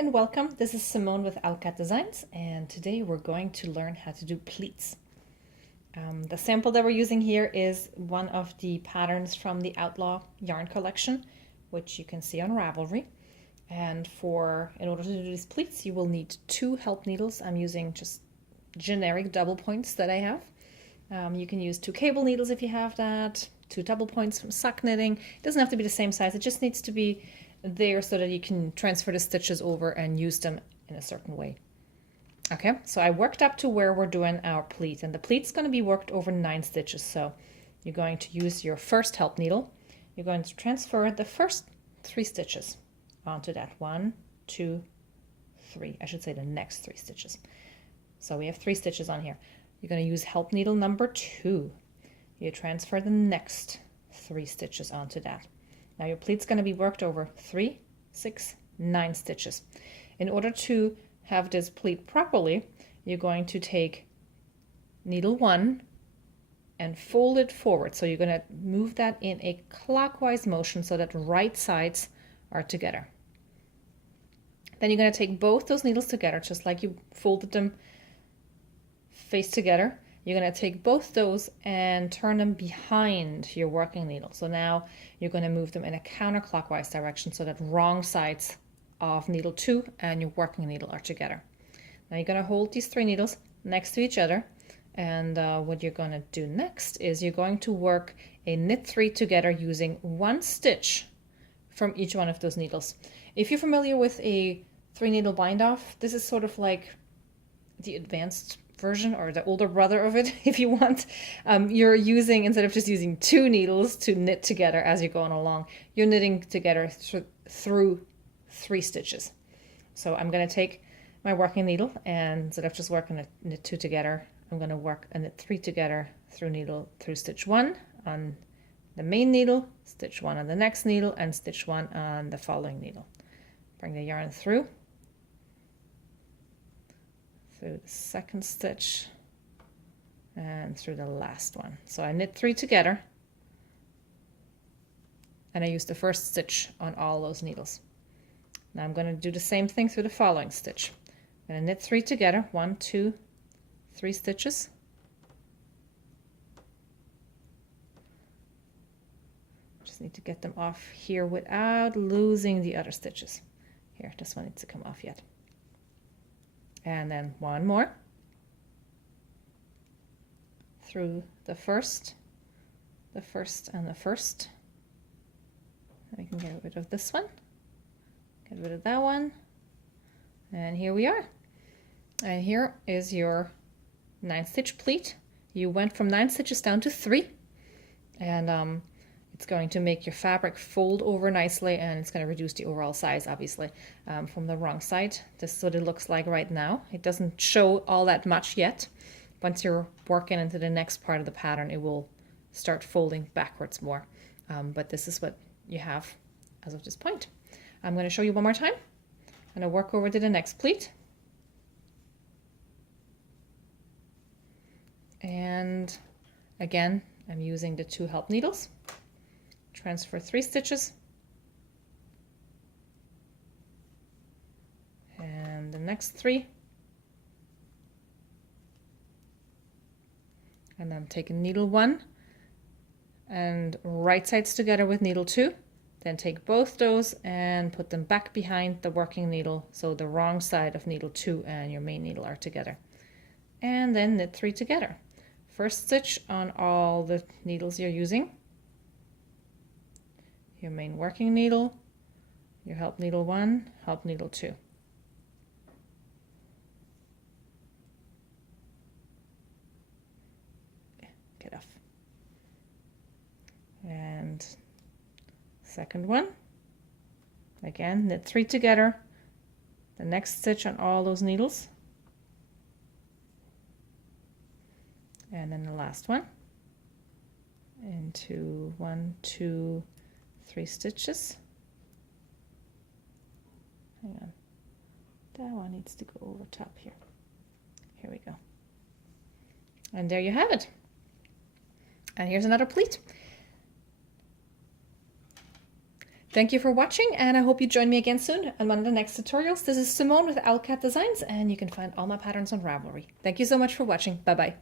and welcome. This is Simone with Alcat Designs, and today we're going to learn how to do pleats. The sample that we're using here is one of the patterns from the Outlaw yarn collection, which you can see on Ravelry. And in order to do these pleats, you will need 2 help needles. I'm using just generic double points that I have. You can use 2 cable needles if you have that, 2 double points from sock knitting. It doesn't have to be the same size, it just needs to be there so that you can transfer the stitches over and use them in a certain way. Okay, so I worked up to where we're doing our pleat, and the pleat's going to be worked over 9 stitches. So you're going to use your first help needle. You're going to transfer the first 3 stitches onto that. 1, 2, 3. I should say the next 3 stitches. So we have 3 stitches on here. You're going to use help needle number 2. You transfer the next 3 stitches onto that. Now your pleat's going to be worked over 3, 6, 9 stitches. In order to have this pleat properly, you're going to take needle 1 and fold it forward. So you're going to move that in a clockwise motion so that right sides are together. Then you're going to take both those needles together, just like you folded them face together. You're going to take both those and turn them behind your working needle. So now you're going to move them in a counterclockwise direction so that wrong sides of needle 2 and your working needle are together. Now you're going to hold these 3 needles next to each other, and what you're going to do next is you're going to work a knit 3 together using 1 stitch from each one of those needles. If you're familiar with a 3 needle bind off, this is sort of like the advanced version or the older brother of it, if you want. You're using, instead of just using 2 needles to knit together as you're going along, you're knitting together through 3 stitches. So I'm going to take my working needle, and instead of just working a knit 2 together, I'm going to work a knit 3 together through stitch 1 on the main needle, stitch 1 on the next needle, and stitch 1 on the following needle. Bring the yarn through the second stitch and through the last one. So I knit 3 together, and I use the first stitch on all those needles. Now I'm going to do the same thing through the following stitch. I'm going to knit 3 together, 1, 2, 3 stitches. Just need to get them off here without losing the other stitches. Here, this one needs to come off yet. And then 1 more through the first, and the first. I can get rid of this one, get rid of that one, and here we are. And here is your 9-stitch pleat. You went from 9 stitches down to 3, and it's going to make your fabric fold over nicely, and it's going to reduce the overall size, obviously, from the wrong side. This is what it looks like right now. It doesn't show all that much yet. Once you're working into the next part of the pattern, it will start folding backwards more. But this is what you have as of this point. I'm going to show you one more time. I'm going to work over to the next pleat. And again, I'm using the 2 help needles. Transfer 3 stitches, and the next 3, and I'm taking needle 1 and right sides together with needle 2, then take both those and put them back behind the working needle so the wrong side of needle 2 and your main needle are together, and then knit 3 together. First stitch on all the needles you're using, your main working needle, your help needle 1, help needle 2. Get off. And second one, again, knit 3 together, the next stitch on all those needles, and then the last one into 1, 2, 3 stitches. Hang on, that one needs to go over top here. Here we go. And there you have it. And here's another pleat. Thank you for watching, and I hope you join me again soon on one of the next tutorials. This is Simone with Owlcat Designs, and you can find all my patterns on Ravelry. Thank you so much for watching. Bye-bye.